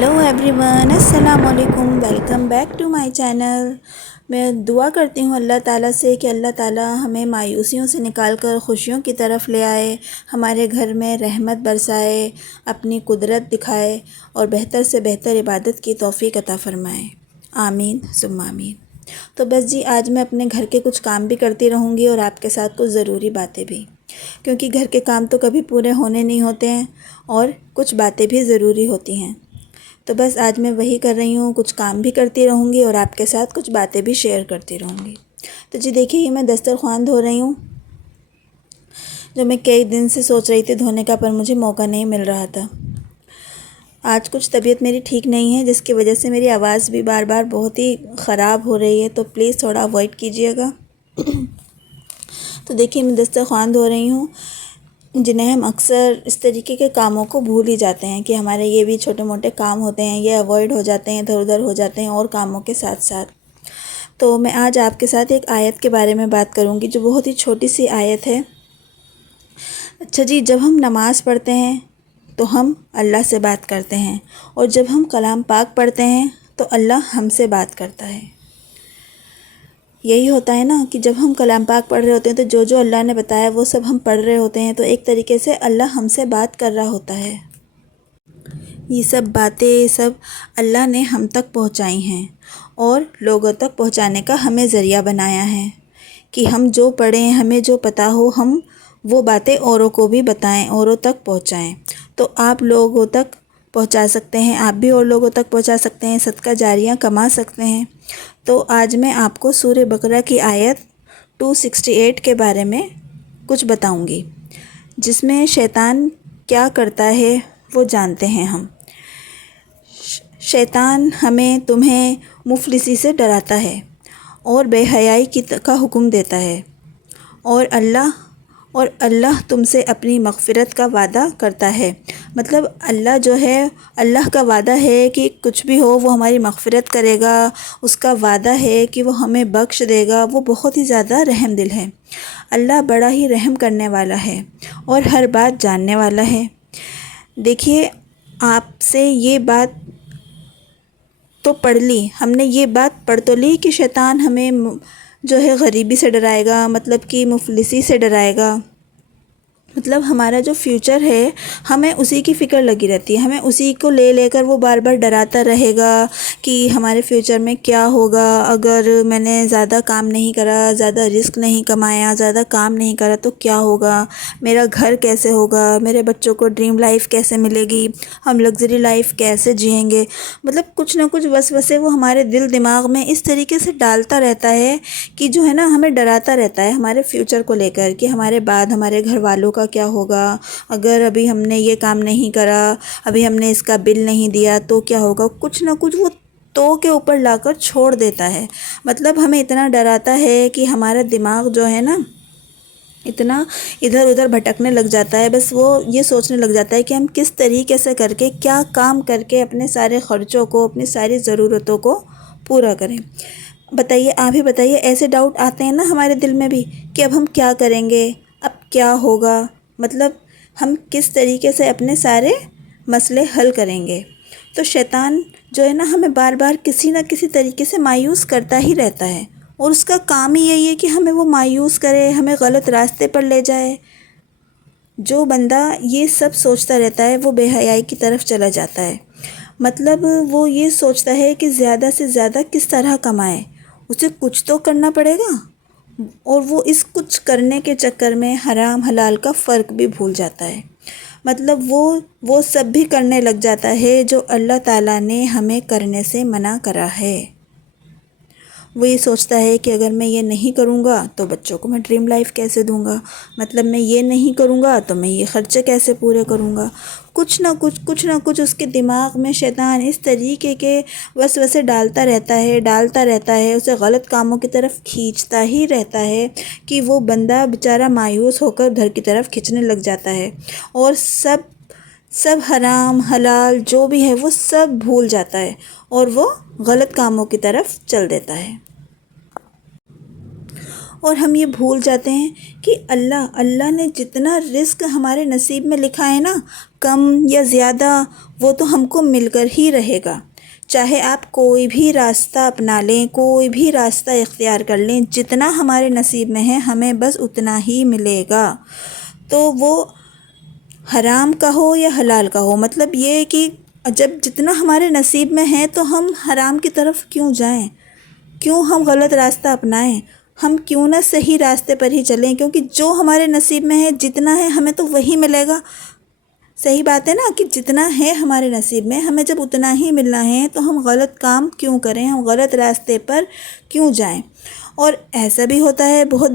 Hello everyone, अस्सलाम वालेकुम। Welcome back to my channel. मैं दुआ करती हूँ अल्लाह ताला से कि अल्लाह ताला हमें मायूसियों से निकाल कर खुशियों की तरफ ले आए, हमारे घर में रहमत बरसाए, अपनी कुदरत दिखाए और बेहतर से बेहतर इबादत की तौफ़ीक अता फ़रमाए। आमीन सुम्मा आमीन। तो बस जी, आज मैं अपने घर के कुछ काम भी करती रहूँगी और आपके साथ कुछ ज़रूरी बातें भी, क्योंकि घर के काम तो कभी पूरे होने नहीं होते हैं और कुछ बातें भी ज़रूरी होती हैं। तो बस आज मैं वही कर रही हूँ, कुछ काम भी करती रहूँगी और आपके साथ कुछ बातें भी शेयर करती रहूँगी। तो जी देखिए, ये मैं दस्तरख़्वान धो रही हूँ, जो मैं कई दिन से सोच रही थी धोने का, पर मुझे मौका नहीं मिल रहा था। आज कुछ तबीयत मेरी ठीक नहीं है, जिसकी वजह से मेरी आवाज़ भी बार बार बहुत ही ख़राब हो रही है, तो प्लीज़ थोड़ा अवॉइड कीजिएगा। तो देखिए, मैं दस्तरख़्वान धो रही हूँ, जिन्हें हम अक्सर इस तरीके के कामों को भूल ही जाते हैं कि हमारे ये भी छोटे मोटे काम होते हैं, ये अवॉइड हो जाते हैं, इधर उधर हो जाते हैं और कामों के साथ साथ। तो मैं आज आपके साथ एक आयत के बारे में बात करूँगी, जो बहुत ही छोटी सी आयत है। अच्छा जी, जब हम नमाज़ पढ़ते हैं तो हम अल्लाह से बात करते हैं, और जब हम कलाम पाक पढ़ते हैं तो अल्लाह हमसे बात करता है। यही होता है ना कि जब हम कलाम पाक पढ़ रहे होते हैं तो जो जो अल्लाह ने बताया वो सब हम पढ़ रहे होते हैं, तो एक तरीके से अल्लाह हमसे बात कर रहा होता है। ये सब बातें सब अल्लाह ने हम तक पहुंचाई हैं और लोगों तक पहुंचाने का हमें ज़रिया बनाया है कि हम जो पढ़ें, हमें जो पता हो, हम वो बातें औरों को भी बताएं, औरों तक पहुंचाएं। तो आप लोगों तक पहुंचा सकते हैं, आप भी और लोगों तक पहुंचा सकते हैं, सदका जारियाँ कमा सकते हैं। तो आज मैं आपको सूरह बकरा की आयत 268 के बारे में कुछ बताऊंगी, जिसमें शैतान क्या करता है वो जानते हैं हम। शैतान हमें तुम्हें मुफलिसी से डराता है और बेहयाई का हुक्म देता है, और अल्लाह तुमसे अपनी मग़फ़िरत का वादा करता है। मतलब अल्लाह जो है, अल्लाह का वादा है कि कुछ भी हो वो हमारी मग़फ़िरत करेगा, उसका वादा है कि वो हमें बख्श देगा। वो बहुत ही ज़्यादा रहम दिल है। अल्लाह बड़ा ही रहम करने वाला है और हर बात जानने वाला है। देखिए, आपसे ये बात तो पढ़ ली, हमने ये बात पढ़ तो ली कि शैतान हमें जो है गरीबी से डराएगा, मतलब कि मुफलिसी से डराएगा। मतलब हमारा जो फ्यूचर है, हमें उसी की फ़िक्र लगी रहती है, हमें उसी को ले लेकर वो बार बार डराता रहेगा कि हमारे फ्यूचर में क्या होगा अगर मैंने ज़्यादा काम नहीं करा, ज़्यादा रिस्क नहीं कमाया, ज़्यादा काम नहीं करा तो क्या होगा, मेरा घर कैसे होगा, मेरे बच्चों को ड्रीम लाइफ कैसे मिलेगी, हम लग्ज़री लाइफ कैसे जिएंगे। मतलब कुछ ना कुछ वसवसे वो हमारे दिल दिमाग में इस तरीके से डालता रहता है कि जो है ना, हमें डराता रहता है हमारे फ्यूचर को लेकर कि हमारे बाद हमारे घर वालों का क्या होगा, अगर अभी हमने ये काम नहीं करा, अभी हमने इसका बिल नहीं दिया तो क्या होगा। कुछ ना कुछ वो तो के ऊपर लाकर छोड़ देता है। मतलब हमें इतना डराता है कि हमारा दिमाग जो है ना, इतना इधर उधर भटकने लग जाता है। बस वो ये सोचने लग जाता है कि हम किस तरीके से करके, क्या काम करके अपने सारे ख़र्चों को, अपनी सारी ज़रूरतों को पूरा करें। बताइए, आप ही बताइए, ऐसे डाउट आते हैं ना हमारे दिल में भी कि अब हम क्या करेंगे, अब क्या होगा, मतलब हम किस तरीके से अपने सारे मसले हल करेंगे। तो शैतान जो है ना, हमें बार बार किसी न किसी तरीके से मायूस करता ही रहता है, और उसका काम ही यही है कि हमें वो मायूस करे, हमें गलत रास्ते पर ले जाए। जो बंदा ये सब सोचता रहता है वो बेहयाई की तरफ चला जाता है। मतलब वो ये सोचता है कि ज़्यादा से ज़्यादा किस तरह कमाए, उसे कुछ तो करना पड़ेगा, और वो इस कुछ करने के चक्कर में हराम हलाल का फ़र्क भी भूल जाता है। मतलब वो सब भी करने लग जाता है जो अल्लाह ताला ने हमें करने से मना करा है। वो ये सोचता है कि अगर मैं ये नहीं करूँगा तो बच्चों को मैं ड्रीम लाइफ कैसे दूँगा, मतलब मैं ये नहीं करूँगा तो मैं ये ख़र्चे कैसे पूरे करूँगा। कुछ ना कुछ उसके दिमाग में शैतान इस तरीके के वसवसे डालता रहता है, उसे गलत कामों की तरफ खींचता ही रहता है कि वो बंदा बेचारा मायूस होकर घर की तरफ खींचने लग जाता है, और सब हराम हलाल जो भी है वो सब भूल जाता है और वो गलत कामों की तरफ चल देता है। और हम ये भूल जाते हैं कि अल्लाह ने जितना रिस्क हमारे नसीब में लिखा है ना, कम या ज़्यादा, वो तो हमको मिलकर ही रहेगा। चाहे आप कोई भी रास्ता अपना लें, कोई भी रास्ता इख्तियार कर लें, जितना हमारे नसीब में है हमें बस उतना ही मिलेगा। तो वो हराम का हो या हलाल का हो, मतलब ये है कि जब जितना हमारे नसीब में है तो हम हराम की तरफ क्यों जाएं, क्यों हम गलत रास्ता अपनाएं, हम क्यों ना सही रास्ते पर ही चलें, क्योंकि जो हमारे नसीब में है, जितना है हमें तो वही मिलेगा। सही बात है ना कि जितना है हमारे नसीब में, हमें जब उतना ही मिलना है तो हम गलत काम क्यों करें, हम गलत रास्ते पर क्यों जाएं। और ऐसा भी होता है बहुत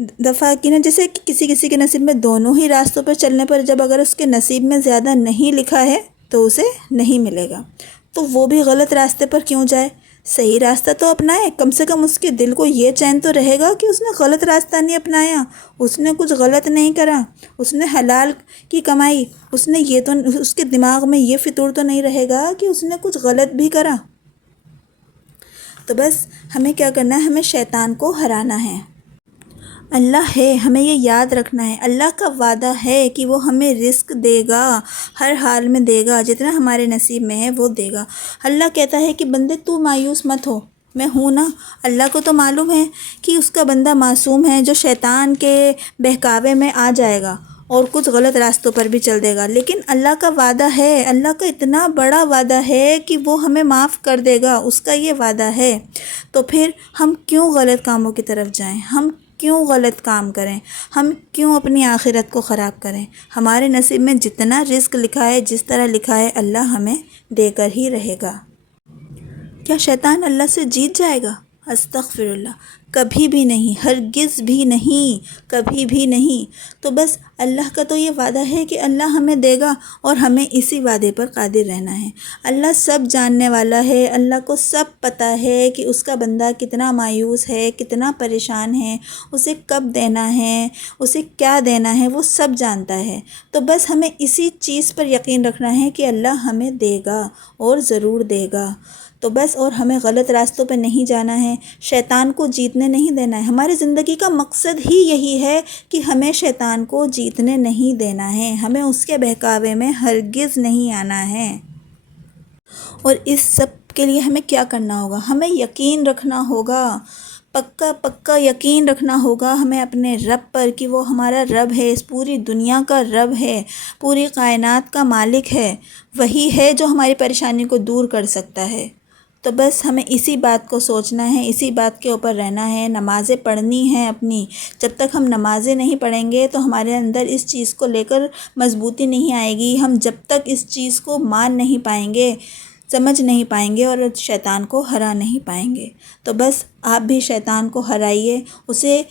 दफ़ा कि ना, जैसे कि किसी किसी के नसीब में दोनों ही रास्तों पर चलने पर जब अगर उसके नसीब में ज़्यादा नहीं लिखा है तो उसे नहीं मिलेगा, तो वो भी गलत रास्ते पर क्यों जाए। सही रास्ता तो अपनाए, कम से कम उसके दिल को ये चैन तो रहेगा कि उसने गलत रास्ता नहीं अपनाया, उसने कुछ गलत नहीं करा, उसने हलाल की कमाई, उसने ये तो, उसके दिमाग में ये फितूर तो नहीं रहेगा कि उसने कुछ गलत भी करा। तो बस हमें क्या करना है, हमें शैतान को हराना है। अल्लाह है, हमें ये याद रखना है, अल्लाह का वादा है कि वो हमें रिस्क देगा, हर हाल में देगा, जितना हमारे नसीब में है वो देगा। अल्लाह कहता है कि बंदे तू मायूस मत हो, मैं हूँ ना। अल्लाह को तो मालूम है कि उसका बंदा मासूम है जो शैतान के बहकावे में आ जाएगा और कुछ गलत रास्तों पर भी चल देगा, लेकिन अल्लाह का वादा है, अल्लाह का इतना बड़ा वादा है कि वो हमें माफ़ कर देगा, उसका ये वादा है। तो फिर हम क्यों गलत कामों की तरफ जाएं, हम क्यों गलत काम करें, हम क्यों अपनी आखिरत को ख़राब करें। हमारे नसीब में जितना रिस्क लिखा है, जिस तरह लिखा है, अल्लाह हमें देकर ही रहेगा। क्या शैतान अल्लाह से जीत जाएगा? अस्तग़फिरुल्लाह, कभी भी नहीं, हरगिज़ भी नहीं, कभी भी नहीं। तो बस अल्लाह का तो ये वादा है कि अल्लाह हमें देगा और हमें इसी वादे पर कादिर रहना है। अल्लाह सब जानने वाला है, अल्लाह को सब पता है कि उसका बंदा कितना मायूस है, कितना परेशान है, उसे कब देना है, उसे क्या देना है, वो सब जानता है। तो बस हमें इसी चीज़ पर यकीन रखना है कि अल्लाह हमें देगा और ज़रूर देगा। तो बस, और हमें गलत रास्तों पे नहीं जाना है, शैतान को जीतने नहीं देना है। हमारी ज़िंदगी का मकसद ही यही है कि हमें शैतान को जीतने नहीं देना है, हमें उसके बहकावे में हरगिज़ नहीं आना है। और इस सब के लिए हमें क्या करना होगा, हमें यकीन रखना होगा, पक्का पक्का यकीन रखना होगा हमें अपने रब पर कि वो हमारा रब है, इस पूरी दुनिया का रब है, पूरी कायनात का मालिक है, वही है जो हमारी परेशानी को दूर कर सकता है। तो बस हमें इसी बात को सोचना है, इसी बात के ऊपर रहना है, नमाज़ें पढ़नी हैं अपनी। जब तक हम नमाज़ें नहीं पढ़ेंगे तो हमारे अंदर इस चीज़ को लेकर मजबूती नहीं आएगी, हम जब तक इस चीज़ को मान नहीं पाएंगे, समझ नहीं पाएंगे और शैतान को हरा नहीं पाएंगे। तो बस आप भी शैतान को हराइए, उसे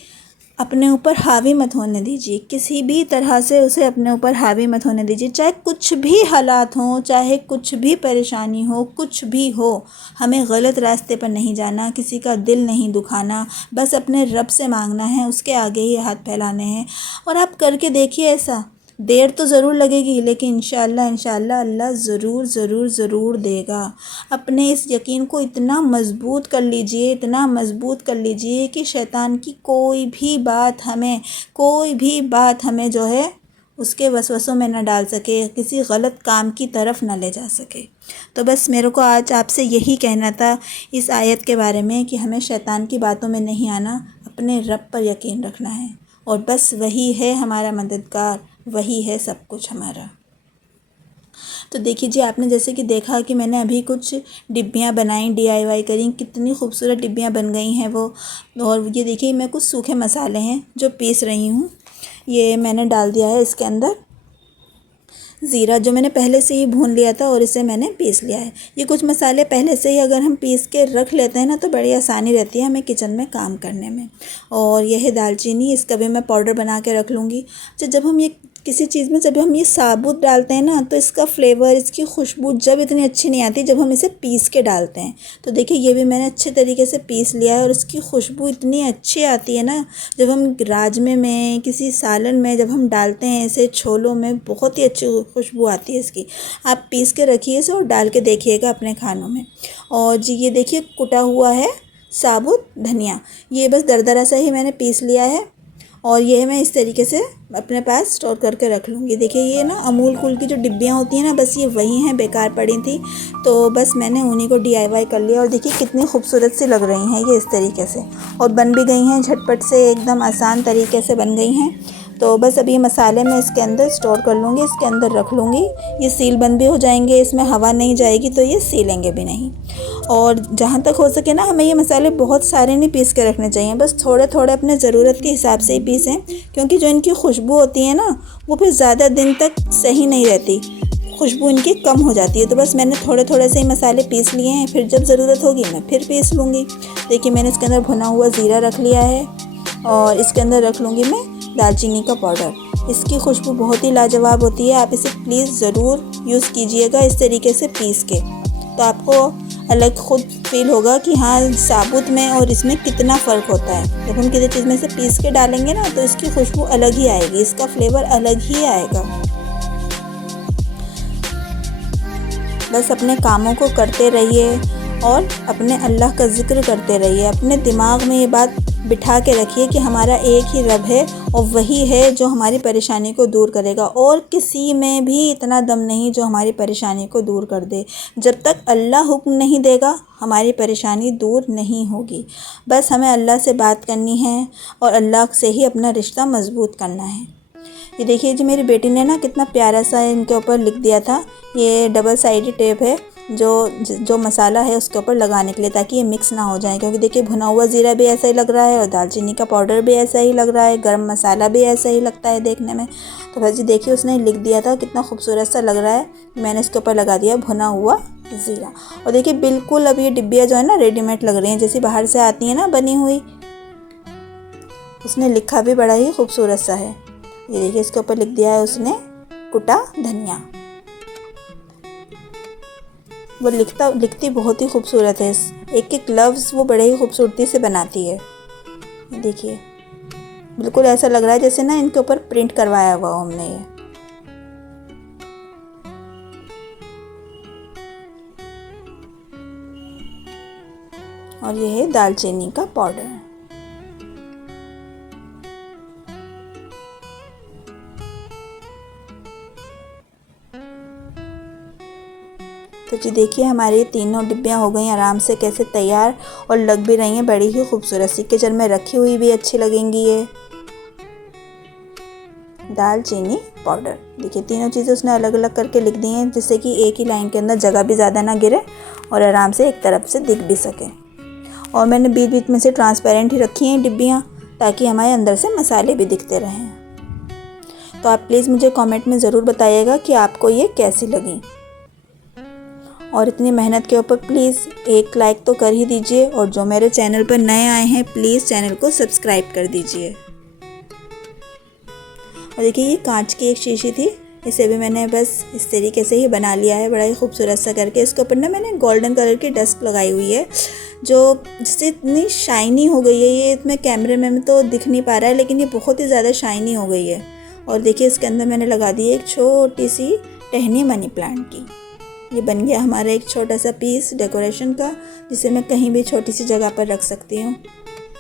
अपने ऊपर हावी मत होने दीजिए, किसी भी तरह से उसे अपने ऊपर हावी मत होने दीजिए। चाहे कुछ भी हालात हों, चाहे कुछ भी परेशानी हो, कुछ भी हो, हमें गलत रास्ते पर नहीं जाना, किसी का दिल नहीं दुखाना, बस अपने रब से मांगना है, उसके आगे ही हाथ फैलाने हैं। और आप करके देखिए, ऐसा देर तो ज़रूर लगेगी, लेकिन इंशाअल्लाह अल्लाह ज़रूर ज़रूर ज़रूर देगा। अपने इस यकीन को इतना मज़बूत कर लीजिए, इतना मज़बूत कर लीजिए कि शैतान की कोई भी बात हमें जो है उसके वसवसों में न डाल सके, किसी गलत काम की तरफ न ले जा सके। तो बस मेरे को आज आपसे यही कहना था इस आयत के बारे में कि हमें शैतान की बातों में नहीं आना, अपने रब पर यकीन रखना है, और बस वही है हमारा मददगार, वही है सब कुछ हमारा। तो देखिए जी, आपने जैसे कि देखा कि मैंने अभी कुछ डिब्बियाँ बनाई, DIY करी, कितनी खूबसूरत डिब्बियाँ बन गई हैं वो। और ये देखिए, मैं कुछ सूखे मसाले हैं जो पीस रही हूँ, ये मैंने डाल दिया है इसके अंदर ज़ीरा, जो मैंने पहले से ही भून लिया था और इसे मैंने पीस लिया है। ये कुछ मसाले पहले से ही अगर हम पीस के रख लेते हैं ना, तो बड़ी आसानी रहती है हमें किचन में काम करने में। और यह है दालचीनी, इसका भी मैं पाउडर बना के रख लूँगी। तो जब हम ये किसी चीज़ में जब हम ये साबुत डालते हैं ना, तो इसका फ्लेवर, इसकी खुशबू जब इतनी अच्छी नहीं आती जब हम इसे पीस के डालते हैं। तो देखिए, ये भी मैंने अच्छे तरीके से पीस लिया है और इसकी खुशबू इतनी अच्छी आती है ना, जब हम राजमे में, किसी सालन में जब हम डालते हैं, इसे छोलों में, बहुत ही अच्छी खुशबू आती है इसकी। आप पीस के रखिए इसे और डाल के देखिएगा अपने खानों में। और जी ये देखिए, कुटा हुआ है साबुत धनिया, ये बस दरदरा सा ही मैंने पीस लिया है और ये मैं इस तरीके से अपने पास स्टोर करके रख लूँगी। देखिए ये ना अमूल कूल की जो डिब्बियाँ होती हैं ना, बस ये वही हैं, बेकार पड़ी थी, तो बस मैंने उन्हीं को DIY कर लिया। और देखिए कितनी खूबसूरत सी लग रही हैं ये इस तरीके से, और बन भी गई हैं झटपट से, एकदम आसान तरीके से बन गई हैं। तो बस अभी मसाले मैं इसके अंदर स्टोर कर लूँगी, इसके अंदर रख लूँगी। ये सील बंद भी हो जाएंगे, इसमें हवा नहीं जाएगी तो ये सीलेंगे भी नहीं। और जहाँ तक हो सके ना, हमें ये मसाले बहुत सारे नहीं पीस के रखने चाहिए, बस थोड़े थोड़े अपने ज़रूरत के हिसाब से ही पीसें, क्योंकि जो इनकी खुशबू होती है ना, वो फिर ज़्यादा दिन तक सही नहीं रहती, खुशबू इनकी कम हो जाती है। तो बस मैंने थोड़े थोड़े से ही मसाले पीस लिए हैं, फिर जब ज़रूरत होगी मैं फिर पीस लूँगी। देखिए मैंने इसके अंदर भुना हुआ ज़ीरा रख लिया है और इसके अंदर रख लूँगी मैं दालचीनी का पाउडर। इसकी खुशबू बहुत ही लाजवाब होती है, आप इसे प्लीज़ ज़रूर यूज़ कीजिएगा इस तरीके से पीस के, तो आपको अलग खुद फील होगा कि हाँ साबुत में और इसमें कितना फ़र्क होता है। जब हम किसी चीज़ में से पीस के डालेंगे ना, तो इसकी खुशबू अलग ही आएगी, इसका फ्लेवर अलग ही आएगा। बस अपने कामों को करते रहिए और अपने अल्लाह का ज़िक्र करते रहिए। अपने दिमाग में ये बात बिठा के रखिए कि हमारा एक ही रब है और वही है जो हमारी परेशानी को दूर करेगा, और किसी में भी इतना दम नहीं जो हमारी परेशानी को दूर कर दे। जब तक अल्लाह हुक्म नहीं देगा हमारी परेशानी दूर नहीं होगी। बस हमें अल्लाह से बात करनी है और अल्लाह से ही अपना रिश्ता मजबूत करना है। ये देखिए जी, मेरी बेटी ने ना कितना प्यारा सा इनके ऊपर लिख दिया था, ये डबल साइडेड टेप है जो मसाला है उसके ऊपर लगाने के लिए, ताकि ये मिक्स ना हो जाए। क्योंकि देखिए भुना हुआ ज़ीरा भी ऐसा ही लग रहा है और दालचीनी का पाउडर भी ऐसा ही लग रहा है, गरम मसाला भी ऐसा ही लगता है देखने में। तो बस जी देखिए उसने लिख दिया था, कितना खूबसूरत सा लग रहा है। मैंने इसके ऊपर लगा दिया भुना हुआ ज़ीरा। और देखिए बिल्कुल अब ये डिब्बियाँ जो है ना रेडीमेड लग रही हैं, जैसी बाहर से आती हैं ना बनी हुई। उसने लिखा भी बड़ा ही खूबसूरत सा है। ये देखिए इसके ऊपर लिख दिया है उसने कुटा धनिया। वो लिखती बहुत ही खूबसूरत है, एक एक लफ्ज़ वो बड़े ही खूबसूरती से बनाती है। देखिए बिल्कुल ऐसा लग रहा है जैसे ना इनके ऊपर प्रिंट करवाया हुआ हो हमने ये। और ये है दालचीनी का पाउडर। तो जी देखिए हमारी तीनों डिब्बियाँ हो गई आराम से कैसे तैयार, और लग भी रही हैं बड़ी ही खूबसूरत सी। किचन में रखी हुई भी अच्छी लगेंगी ये। दालचीनी पाउडर, देखिए तीनों चीज़ें उसने अलग अलग करके लिख दी हैं, जिससे कि एक ही लाइन के अंदर जगह भी ज़्यादा ना गिरे और आराम से एक तरफ से दिख भी सके। और मैंने बीच बीच में से ट्रांसपेरेंट ही रखी हैं डिब्बियाँ, ताकि हमारे अंदर से मसाले भी दिखते रहें। तो आप प्लीज़ मुझे कमेंट में ज़रूर बताइएगा कि आपको ये कैसी लगी। और इतनी मेहनत के ऊपर प्लीज़ एक लाइक तो कर ही दीजिए, और जो मेरे चैनल पर नए आए हैं प्लीज़ चैनल को सब्सक्राइब कर दीजिए। और देखिए ये कांच की एक शीशी थी, इसे भी मैंने बस इस तरीके से ही बना लिया है बड़ा ही खूबसूरत सा करके। इसके ऊपर ना मैंने गोल्डन कलर की डस्ट लगाई हुई है, जो जिससे इतनी शाइनी हो गई है। ये इसमें कैमरे में तो दिख नहीं पा रहा है, लेकिन ये बहुत ही ज़्यादा शाइनी हो गई है। और देखिए इसके अंदर मैंने लगा दी है एक छोटी सी टहनी मनी प्लांट की। ये बन गया हमारा एक छोटा सा पीस डेकोरेशन का, जिसे मैं कहीं भी छोटी सी जगह पर रख सकती हूँ।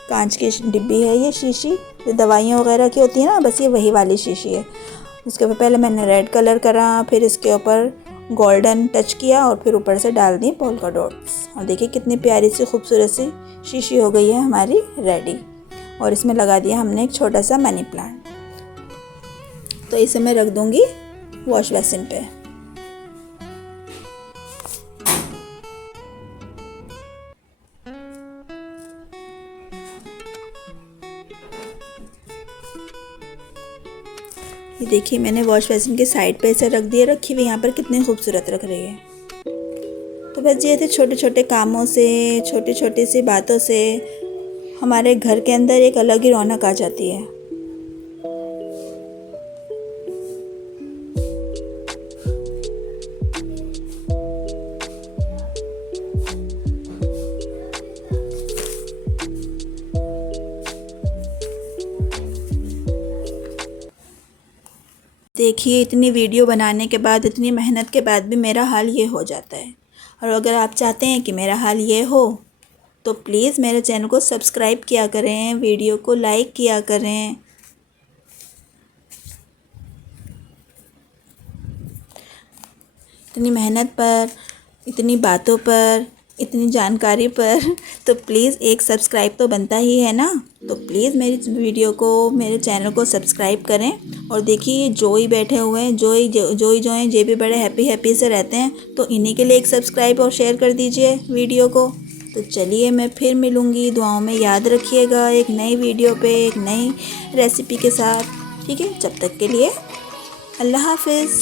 कांच की डिब्बी है ये शीशी, जो दवाइयाँ वगैरह की होती है ना, बस ये वही वाली शीशी है। उसके ऊपर पहले मैंने रेड कलर करा, फिर इसके ऊपर गोल्डन टच किया और फिर ऊपर से डाल दी पोल्का डॉट्स। और देखिए कितनी प्यारी सी खूबसूरत सी शीशी हो गई है हमारी रेडी। और इसमें लगा दिया हमने एक छोटा सा मनी प्लांट। तो इसे मैं रख दूँगी वॉश बेसिन पे। ये देखिए मैंने वॉश बेसिन के साइड पे ऐसे रख दिए, रखी हुई यहाँ पर कितनी खूबसूरत रख रही है। तो बस ये थे छोटे छोटे कामों से, छोटी छोटी सी बातों से हमारे घर के अंदर एक अलग ही रौनक आ जाती है। देखिए इतनी वीडियो बनाने के बाद, इतनी मेहनत के बाद भी मेरा हाल ये हो जाता है। और अगर आप चाहते हैं कि मेरा हाल ये हो तो प्लीज़ मेरे चैनल को सब्सक्राइब किया करें, वीडियो को लाइक किया करें। इतनी मेहनत पर, इतनी बातों पर, इतनी जानकारी पर तो प्लीज़ एक सब्सक्राइब तो बनता ही है ना। तो प्लीज़ मेरी वीडियो को, मेरे चैनल को सब्सक्राइब करें। और देखिए ये जोई बैठे हुए हैं, जोई जो हैं ये भी बड़े हैप्पी से रहते हैं। तो इन्हीं के लिए एक सब्सक्राइब और शेयर कर दीजिए वीडियो को। तो चलिए मैं फिर मिलूँगी, दुआओं में याद रखिएगा एक नई वीडियो पे, एक नई रेसिपी के साथ। ठीक है, जब तक के लिए अल्लाह हाफिज़।